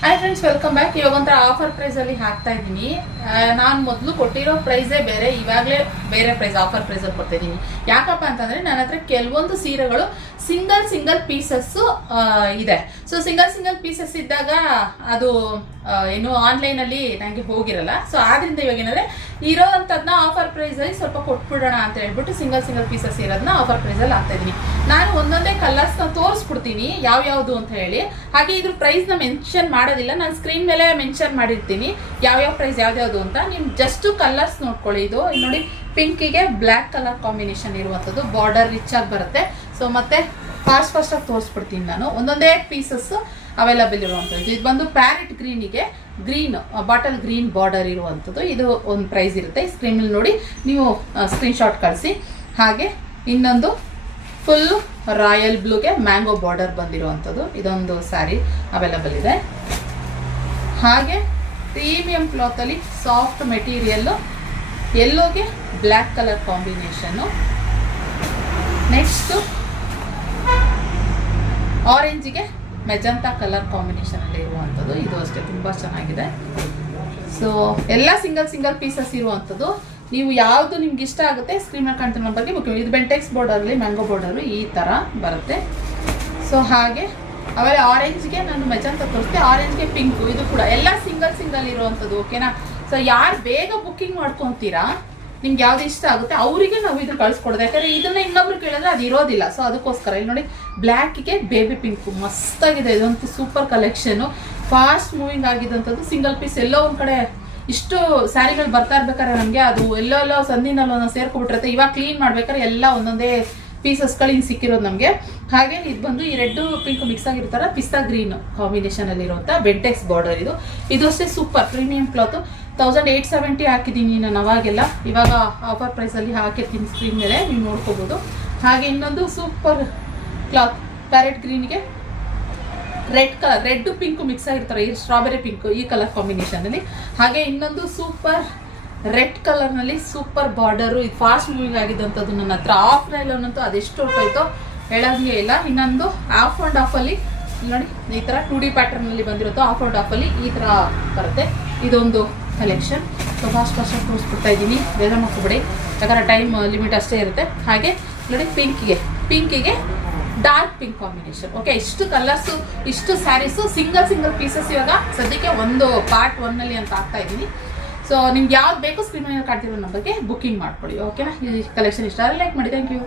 Hi friends, welcome back. ಇವಾಗ ಒಂಥರ offer price ಅಲ್ಲಿ ಹಾಕ್ತಾ ಇದ್ದೀನಿ. ನಾನು ಮೊದಲು ಕೊಟ್ಟಿರೋ ಪ್ರೈಸೇ ಬೇರೆ, ಇವಾಗಲೇ ಬೇರೆ ಪ್ರೈಸ್ ಆಫರ್ ಪ್ರೈಸ್ ಅಲ್ಲಿ ಕೊಡ್ತಾ ಇದ್ದೀನಿ. ಯಾಕಪ್ಪ ಅಂತಂದ್ರೆ ನನ್ನ ಹತ್ರ ಕೆಲವೊಂದು ಸೀರೆಗಳು ಸಿಂಗಲ್ ಪೀಸಸ್ ಇದೆ. ಸೊ ಸಿಂಗಲ್ ಪೀಸಸ್ ಇದ್ದಾಗ ಅದು ಏನು ಆನ್ಲೈನ್ ಅಲ್ಲಿ ನಂಗೆ ಹೋಗಿರಲ್ಲ. ಸೊ ಆದ್ರಿಂದ ಇವಾಗ ಏನಂದ್ರೆ ಇರೋವಂಥದ್ನ ಆಫರ್ ಪ್ರೈಸ್ ಅಲ್ಲಿ ಸ್ವಲ್ಪ ಕೊಟ್ಬಿಡೋಣ ಅಂತ ಹೇಳ್ಬಿಟ್ಟು ಸಿಂಗಲ್ ಪೀಸಸ್ ಇರೋದನ್ನ ಆಫರ್ ಪ್ರೈಸ್ ಅಲ್ಲಿ ಹಾಕ್ತಾ ಇದ್ದೀನಿ. ನಾನು ಒಂದೊಂದೇ ಕಲರ್ಸ್ ನ ತೋರಿಸ್ಬಿಡ್ತೀನಿ ಯಾವ್ಯಾವ್ದು ಅಂತ ಹೇಳಿ. ಹಾಗೆ ಇದ್ರ ಪ್ರೈಸ್ ನ ಮೆನ್ಷನ್ ಮಾಡೋದಿಲ್ಲ, ನಾನು ಸ್ಕ್ರೀನ್ ಮೇಲೆ ಮೆನ್ಷನ್ ಮಾಡಿರ್ತೀನಿ ಯಾವ್ಯಾವ ಪ್ರೈಸ್ ಯಾವ್ದು ಅಂತ. ನೀವು ಜಸ್ಟ್ ಕಲರ್ಸ್ ನೋಡ್ಕೊಳ್ಳಿ. ಇದು ನೋಡಿ, ಪಿಂಕಿಗೆ ಬ್ಲ್ಯಾಕ್ ಕಲರ್ ಕಾಂಬಿನೇಷನ್ ಇರುವಂಥದ್ದು, ಬಾರ್ಡರ್ ರಿಚ್ ಆಗಿ ಬರುತ್ತೆ. ಸೊ ಮತ್ತೆ ಫಾಸ್ಟ್ ಆಗಿ ತೋರಿಸ್ಬಿಡ್ತೀನಿ ನಾನು. ಒಂದೊಂದೇ ಪೀಸಸ್ ಅವೈಲಬಲ್ ಇರುವಂಥದ್ದು. ಇದು ಬಂದು ಪ್ಯಾರೆಟ್ ಗ್ರೀನಿಗೆ ಬಾಟಲ್ ಗ್ರೀನ್ ಬಾರ್ಡರ್ ಇರುವಂಥದ್ದು. ಇದು ಒಂದು ಪ್ರೈಸ್ ಇರುತ್ತೆ. ಸ್ಕ್ರೀನ್ ಮೇಲೆ ನೋಡಿ, ನೀವು ಸ್ಕ್ರೀನ್ ಶಾಟ್ ಕಳಿಸಿ. ಹಾಗೆ ಇನ್ನೊಂದು ಫುಲ್ ರಾಯಲ್ ಬ್ಲೂಗೆ ಮ್ಯಾಂಗೋ ಬಾರ್ಡರ್ ಬಂದಿರುವಂಥದ್ದು, ಇದೊಂದು ಸ್ಯಾರಿ ಅವೈಲಬಲ್ ಇದೆ. ಹಾಗೆ ಪ್ರೀಮಿಯಂ ಕ್ಲಾತಲ್ಲಿ ಸಾಫ್ಟ್ ಮೆಟೀರಿಯಲ್ಲು, ಯೆಲ್ಲೋಗೆ ಬ್ಲ್ಯಾಕ್ ಕಲರ್ ಕಾಂಬಿನೇಷನ್ನು. ನೆಕ್ಸ್ಟು ಆರೆಂಜಿಗೆ ಮೆಜಂತಾ ಕಲರ್ ಕಾಂಬಿನೇಷನಲ್ಲಿ ಇರುವಂಥದ್ದು, ಇದು ಅಷ್ಟೇ ತುಂಬ ಚೆನ್ನಾಗಿದೆ. ಸೊ ಎಲ್ಲ ಸಿಂಗಲ್ ಪೀಸಸ್ ಇರುವಂಥದ್ದು. ನೀವು ಯಾವುದು ನಿಮ್ಗೆ ಇಷ್ಟ ಆಗುತ್ತೆ ಸ್ಕ್ರೀನ್ ಮೇಲೆ ಕಾಣ್ತಿರೋ ನಂಬರ್ಗೆ ಬುಕ್ ಮಾಡಿ. ಇದು ಬೆಂಟೆಕ್ಸ್ ಬಾರ್ಡರ್ಲಿ ಮ್ಯಾಂಗೋ ಬಾರ್ಡರು ಈ ಥರ ಬರುತ್ತೆ. ಸೊ ಹಾಗೆ ಆಮೇಲೆ ಆರೆಂಜ್ಗೆ ನಾನು ಮೆಜಂತ ತೋರಿಸ್ತೆ, ಆರೆಂಜ್ಗೆ ಪಿಂಕು, ಇದು ಕೂಡ ಎಲ್ಲ ಸಿಂಗಲ್ ಇರುವಂಥದ್ದು. ಓಕೆನಾ? ಸೊ ಯಾರು ಬೇಗ ಬುಕ್ಕಿಂಗ್ ಮಾಡ್ಕೊತೀರಾ, ನಿಮ್ಗೆ ಯಾವ್ದು ಇಷ್ಟ ಆಗುತ್ತೆ ಅವರಿಗೆ ನಾವು ಇದು ಕಳಿಸ್ಕೊಡೋದು. ಯಾಕಂದರೆ ಇದನ್ನ ಇನ್ನೊಬ್ರು ಕೇಳಿದ್ರೆ ಅದು ಇರೋದಿಲ್ಲ. ಸೊ ಅದಕ್ಕೋಸ್ಕರ ಇಲ್ಲಿ ನೋಡಿ, ಬ್ಲ್ಯಾಕಿಗೆ ಬೇಬಿ ಪಿಂಕು ಮಸ್ತಾಗಿದೆ. ಇದಂತೂ ಸೂಪರ್ ಕಲೆಕ್ಷನು, ಫಾಸ್ಟ್ ಮೂವಿಂಗ್ ಆಗಿದ್ದಂಥದ್ದು. ಸಿಂಗಲ್ ಪೀಸ್ ಎಲ್ಲೋ ಒಂದು ಕಡೆ ಇಷ್ಟು ಸ್ಯಾರಿಗಳು ಬರ್ತಾ ಇರ್ಬೇಕಾದ್ರೆ ನಮಗೆ ಅದು ಎಲ್ಲೋ ಸಂದಿನಲ್ಲೋ ಸೇರ್ಕೊಬಿಟ್ಟಿರುತ್ತೆ. ಇವಾಗ ಕ್ಲೀನ್ ಮಾಡ್ಬೇಕಾದ್ರೆ ಎಲ್ಲ ಒಂದೊಂದೇ ಪೀಸಸ್ಗಳು ಹಿಂಗೆ ಸಿಕ್ಕಿರೋದು ನಮಗೆ. ಹಾಗೆ ಇದು ಬಂದು ಈ ರೆಡ್ ಪಿಂಕ್ ಮಿಕ್ಸ್ ಆಗಿರ್ತಾರ, ಪಿಸ್ತಾ ಗ್ರೀನ್ ಕಾಂಬಿನೇಷನ್ ಅಲ್ಲಿ ಇರುವಂಥ ಬೆಂಟೆಕ್ಸ್ ಬಾರ್ಡರ್. ಇದು ಅಷ್ಟೇ ಸೂಪರ್ ಪ್ರೀಮಿಯಂ ಕ್ಲಾತ್. 1870 ಹಾಕಿದ್ದೀನಿ ನಾನು ಅವಾಗೆಲ್ಲ. ಇವಾಗ ಆಫರ್ ಪ್ರೈಸಲ್ಲಿ ಹಾಕಿರ್ತೀನಿ, ಸ್ಕ್ರೀನ್ ಮೇಲೆ ನೀವು ನೋಡ್ಕೋಬೋದು. ಹಾಗೆ ಇನ್ನೊಂದು ಸೂಪರ್ ಕ್ಲಾತ್ ಪ್ಯಾರೆಟ್ ಗ್ರೀನ್ಗೆ ರೆಡ್ ಪಿಂಕ್ ಮಿಕ್ಸ್ ಆಗಿರ್ತಾರೆ, ಈ ಸ್ಟ್ರಾಬೆರಿ ಪಿಂಕ್ ಈ ಕಲರ್ ಕಾಂಬಿನೇಷನಲ್ಲಿ. ಹಾಗೆ ಇನ್ನೊಂದು ಸೂಪರ್ ರೆಡ್ ಕಲರ್ನಲ್ಲಿ ಸೂಪರ್ ಬಾರ್ಡರು. ಇದು ಫಾಸ್ಟ್ ಮೂವಿಂಗ್ ಆಗಿದ್ದಂಥದ್ದು ನನ್ನ ಹತ್ರ. ಆಫ್ಲೈನಲ್ಲಂತೂ ಅದೆಷ್ಟು ಹೊರಟೋಯ್ತೋ ಹೇಳೋಂಗೆ ಇಲ್ಲ. ಇನ್ನೊಂದು ಆಫ್ ಆ್ಯಂಡ್ ಆಫಲ್ಲಿ ನೋಡಿ, ಈ ಥರ 2D ಪ್ಯಾಟರ್ನಲ್ಲಿ ಬಂದಿರುತ್ತೋ ಆಫ್ ಆ್ಯಂಡ್ ಆಫಲ್ಲಿ ಈ ಥರ ಬರುತ್ತೆ. ಇದೊಂದು ಕಲೆಕ್ಷನ್. ಸೊ ಫಾಸ್ಟ್ ಆಗಿ ತೋರಿಸ್ಬಿಡ್ತಾ ಇದ್ದೀನಿ, ಬೇಗ ಮಾಡ್ಕೊಬಿಡಿ, ಯಾಕಂದರೆ ಟೈಮ್ ಲಿಮಿಟ್ ಅಷ್ಟೇ ಇರುತ್ತೆ. ಹಾಗೆ ನೋಡಿ, ಪಿಂಕಿಗೆ ಡಾರ್ಕ್ ಪಿಂಕ್ ಕಾಂಬಿನೇಷನ್. ಓಕೆ, ಇಷ್ಟು ಕಲರ್ಸು, ಇಷ್ಟು ಸ್ಯಾರೀಸು ಸಿಂಗಲ್ ಪೀಸಸ್ ಇವಾಗ ಸದ್ಯಕ್ಕೆ ಒಂದು ಪಾರ್ಟ್ 1 ಅಂತ ಹಾಕ್ತಾ ಇದ್ದೀನಿ. ಸೊ ನಿಮ್ಗೆ ಯಾವ್ದು ಬೇಕು ಸ್ಕ್ರೀನ್ ಮೇಲೆ ಕಾಣ್ತಿರೋ ನಂಬರ್ಗೆ ಬುಕ್ಕಿಂಗ್ ಮಾಡ್ಕೊಳ್ಳಿ. ಓಕೆನಾ? ಈ ಕಲೆಕ್ಷನ್ ಇಷ್ಟ ಆದರೆ ಲೈಕ್ ಮಾಡಿ. Thank you.